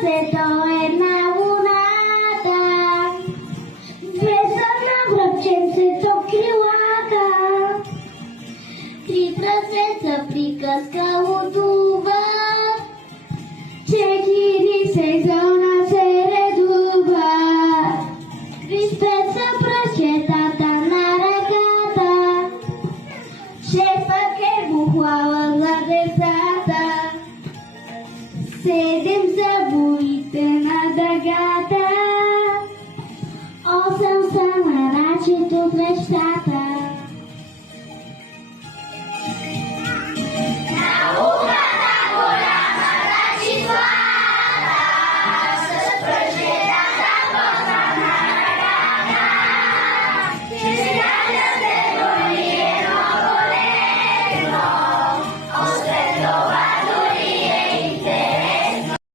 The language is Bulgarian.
to една луната. Влезам на връбченцето крилата. Три прасеца приказка лудуват. 4 сезона се редуват. Криспет са прасетата на ръката. 6 пък е бухлава за децата. 7 са боите на дъгата. 8 са на начето в нещата.